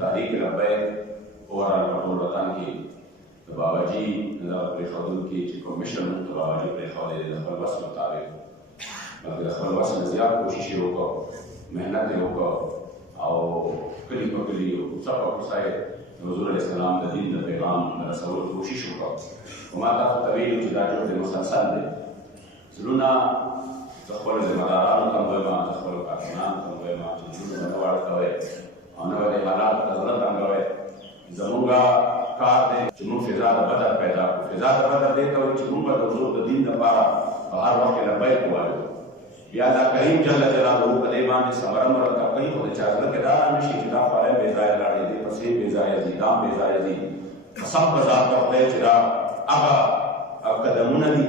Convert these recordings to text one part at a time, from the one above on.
تحریک لبیک اوورال په ټول وطن کې د باباجي نظر پرېښودونکي چې کوم مشر موږ ته باباجي پرېښودی دی د خپل وس مطابق بلکې د خپل وس نه زیات کوشش یې وکړ محنت یې وکړ او کلي په کلي کوڅه په کوڅه یې د حضور علیه السلام د دین د پیغام د رسولو کوشش وکړ خو ما تاسو ته ویلي چې دا جوړ دی مسلسل دی زړونه د خپلو ذمهدارانو ته هم وایم د خپلو کارکنانو ته هم وایم چې زړونه نه واړه کوئ او نه به د حالاتو ته زړه تنګوئ زموږ کار دی چې موږ فضا د بدر پیدا کړو فضا د بدر دې ته وایي چې موږ به د حضور د دین لپاره په هر وخت کې لبیک ووایو بیا دا کریم جل جلاله په دې باندې صبر مرتب کوي خو د چا زړه کې دا نه شي چې دا خولۍ بې ځایه لاړې دي پسې بې ځایه ځي دا بې ځایه ځي قسم په ذات د خدای چې دا هغه قدمونه دي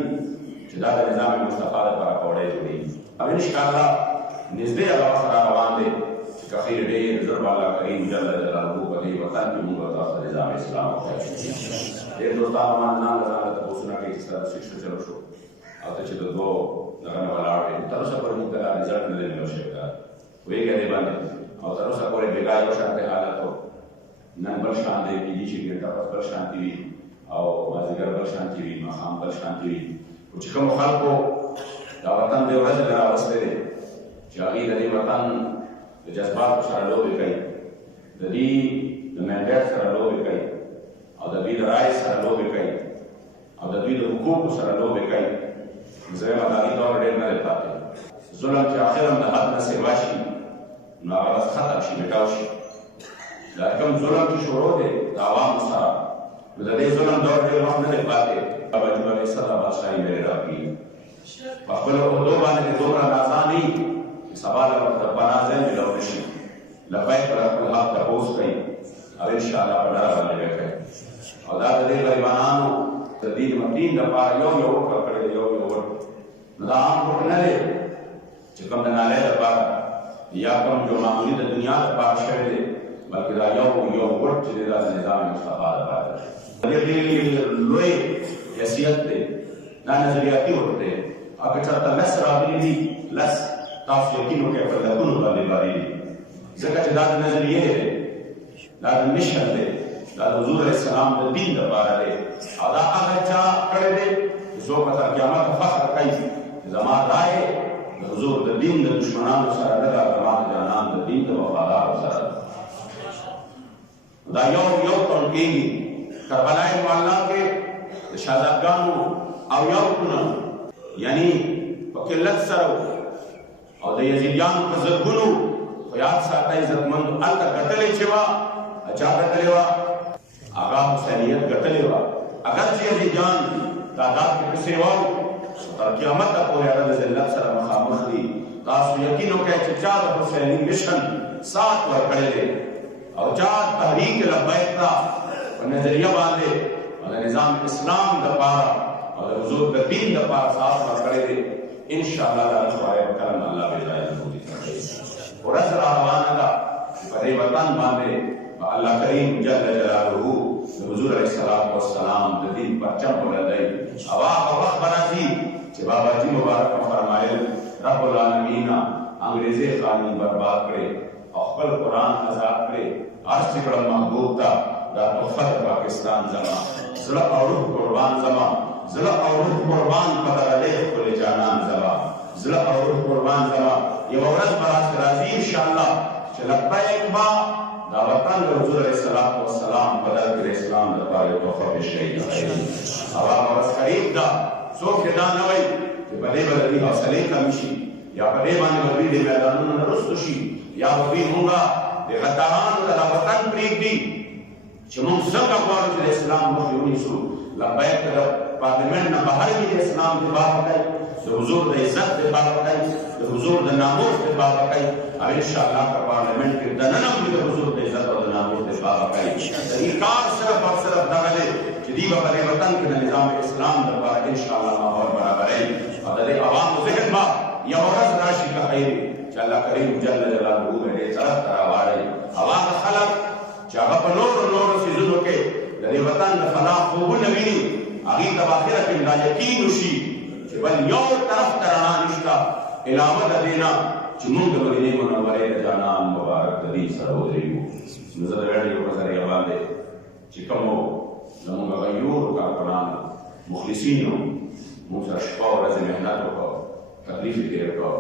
چې دا د نظام مصطفی لپاره کوړی جوړېږي او انشاءالله نږدې هغه وخت را روان دی چې که خیر ډېر ژر به الله کریم جل جلاله په دې وطن کې موږ تاسو ته نظام اسلام وښایو ډېر دوستانو ما ځان له ځانه تپوسونه کوي چې ستاسو څه چلو شو او ته چې د دوو دغه نه ولاړ وې تر اوسه پورې موږ ته رزلټ نه دی میلاو شوی پوهېږې دې باندې او تر اوسه پورې بېګا یو شانتی حالت و نن بل شان دی کېدي چې ګنټه پس بل شانتي وي او مازدیګر بل شانتي وي ماښام بل شانتي وي خو چې کومو خلکو دا وطن دې ورځې نه راوستی دی چې هغوی د دې وطن د جذباتو سره لوبې کوي د دې د مینډیټ سره لوبې کوي او د دوی د رایې سره لوبې کوي او د دوی د حقوقو سره لوبې کوي زه وایم د هغې دور ډېر نه دی پاتې ظلم چې آخر هم د حد نه سیوا شي نو هغه بس ختم شي میټاو شي دا کوم ظلم چې شروع دی د عوامو سره نو د دې ظلم دور ډېر وخت نه دی پاتې باباجي به صدا بادشاهي مېرې راکړي په خپلو عهدو باندې دې دومره نازاني چې سبا له ورته پناه ځای میلاو نه شي لبیک به خپل حق تپوس کوي او انشاءالله په ډاره باندې به کوي او دا د دې غریبانانو د دین متین لپاره یو وکړه کړی دی یو وکړ نو دا عام وکړ نه دی چې کوم د نالۍ لپاره یا کوم جو معمولي د دنیا لپاره شوی دی بلکې دا یو وکړ چې دا د نظام مصطفی لپاره دی دې ډېر لوی حیثیت دی دا نظریاتي وکړ دی هغه چېرته لس راغلي دي لس تاسو یقین وکړئ پر لکونو باندې باري دي ځکه چې دا د نظریې دی دا د مشن دی دا د حضور علیه السلام د دین لپاره دی او دا هغه چا کړی دی چې څوک به تر قیامته فخر کوي چې زما رایې د حضور د دین د دشمنانو سره نه ده زما د جانان د دین د وفادارو سره دا یو تون کېږي کربلای معلا کې د شهزادګانو او یوکونه یعنی په قلت سره او د یزیدیانو په زرګونو خو یاد ساتئ عزتمندو هلته ګټلې چې وه چا ګټلې وه هغه حسینیت ګټلې وه اگر چې یزیدیان تعداد کې پسې وه تر قیامته پورې هغه د ذلت سره مخامخ دي تاسو یقین وکړئ چې چا د حسیني مشن سات ورکړی دی او چا تحریک لبیک ته په نظریه باندې او د نظام اسلام دپاره او د حضور د دین دپاره سات ورکړی دی انشاءالله دا رسوایه به کرم الله بېځایه نبودي کړی ورځ را روانه ده په دې وطن باندې الله کریم جل جلاله د حضور علیه السلام د دین پرچم ولګوي او هغه وخت به راځي چې باباجي مبارک فرمایل رب العالمین انګریزي قانون برباد کړي او خپل قرآن آزاد کړي هر څه کړه محبوب ته دا تحفه د پاکستان زما زړه او روح قربان زما زړه او روح قربان په دغه دی ښکلې جانان زما زړه او روح قربان زما یوه ورځ به راځي انشاءالله چې لبیک به دا وطن د حضور علیه السلام په در کې د اسلام لپاره یو تحفه پېښ کوي او هغه ورځ قریب ده څوک یې دا نه وایي چې په دې به د دوی حوصلې کمې شي یا په دې باندې به دوی د میدانونو نه رسته شي یا به دوی مونږه د غدارانو ته دا وطن پرېږدي چې مونږ څنګه غواړو چې د اسلام مخې ونیسو لبیک که د پارلمنټ نه بهر وي د اسلام دفاع وکړئ د حضور د عزت دفاع وکړئ د حضور د ناموس دفاع وکړئ او انشاءالله که پارلمنټ کې دننه هم د حضور د عزت او د ناموس دفاع وکړئ د دې کار صرف او صرف دغه دی چې دوی به په دې وطن کې د نظام اسلام لپاره انشاءالله ماحول برابروي او د دې عوامو ذهن به یوه ورځ راشي که خیر چې الله کریم جل جلاله د دې طرف ته راواړوي او هغه خلک چې هغه په نورو څیزونو کې د دې وطن د فلاح خوبونه ویني هغوی ته به اخره کې دا یقین وشي چې بل یو طرف ته رڼا نشته علاوه د دې نه چې موږ د مدینې منورې د جانان مبارک د دین سره ودرېږو. نو زه د ویډیو په ذریعه باندې چې کومو زموږ غیور کارکنانو مخلصینو موږ سره شپه ورځ محنت وکړو، تکلیف یې تېر کړو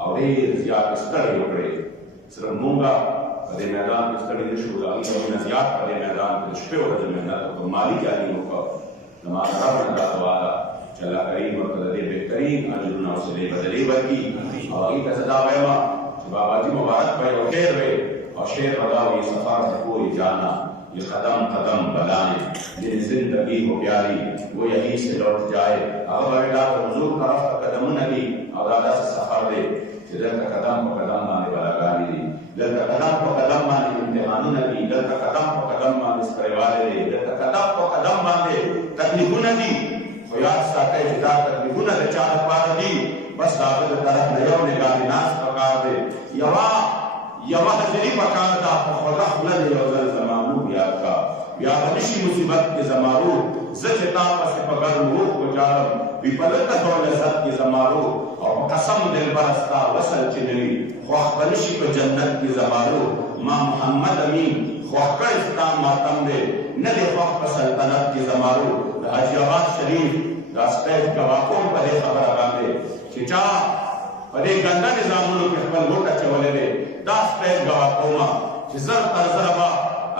او ډېر زیات ستړی وکړې. صرف موږ په دې میدان کې ستړي نه شو، د هغې نه زیات په دې میدان کې د شپې ورځ محنت وکړو، مالي تعلیم وکړو. زما د رب نه دا دعا ده چې الله کریم ورته د دې بهترین اجرونه او صلې بدلې ورکړي. او هغې ته زه دا وایم چې باباجي مبارک به یو شعر وی اور شعر به دا وي سفر سے کوئی جانا یہ قدم قدم بلائیں دل زندگی ہو پیاری وہ یہیں سے لوٹ جائے. هغه به دا حضور طرف ته قدمونه دي او دا داسې سفر دی چې دلته قدم په قدم باندې بلاګانې دي، دلته قدم په قدم باندې امتحانونه دي، دلته قدم په قدم باندې سپریوالی دی، دلته قدم په قدم باندې تکلیفونه دي. خو یاد ساتئ چې دا تکلیفونه د چا لپاره دي؟ بس د هغه د طرف نه یو نګاه ناست پکار دی، یوه حاضري پکار ده. په خوږه خوله دې یو ځل زما نوم یاد کا، بیا به نشي مصیبت کې زما روح، زه چې تا پسې په ګرم روح وجاړم وي په لکه ډول لذت کې زما روح. او په قسم دلبره ستا وصل چې نه وي خوښ به نشي په جنت کې زما روح. ما محمد امین خوښ کړی ستا ماتم دی، نه دی خوښ په سلطنت کې زما روح. د حاجي آباد شریف دا سپیډ ګواه کوم په دې خبره باندې چې چا په دې ګنده نظامونو کې خپل ګوټ اچولی دی، دا سپیډ ګواه کومه چې زر تر زره به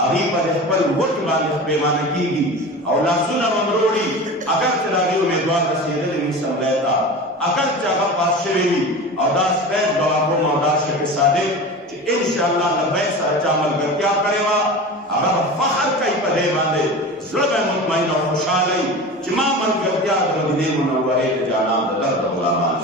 هغې په دې خپل ګوټ باندې پیمانه کېږي او لاسونه به مروړي. اگر چې د هغې امیدوار رسېدلی وي سمدی ته، اگر چې هغه پاس شوی وي. او دا سپیډ ګواه کوم او دا شیخ صادق چې انشاءالله له بیع سره چا ملګرتیا کړې وه، هغه به فخر کوي په دې باندې، زړه به مطمئن او خوشحاله وي چې ما ملګرتیا د مدینې منورې د جانان د درد غلامان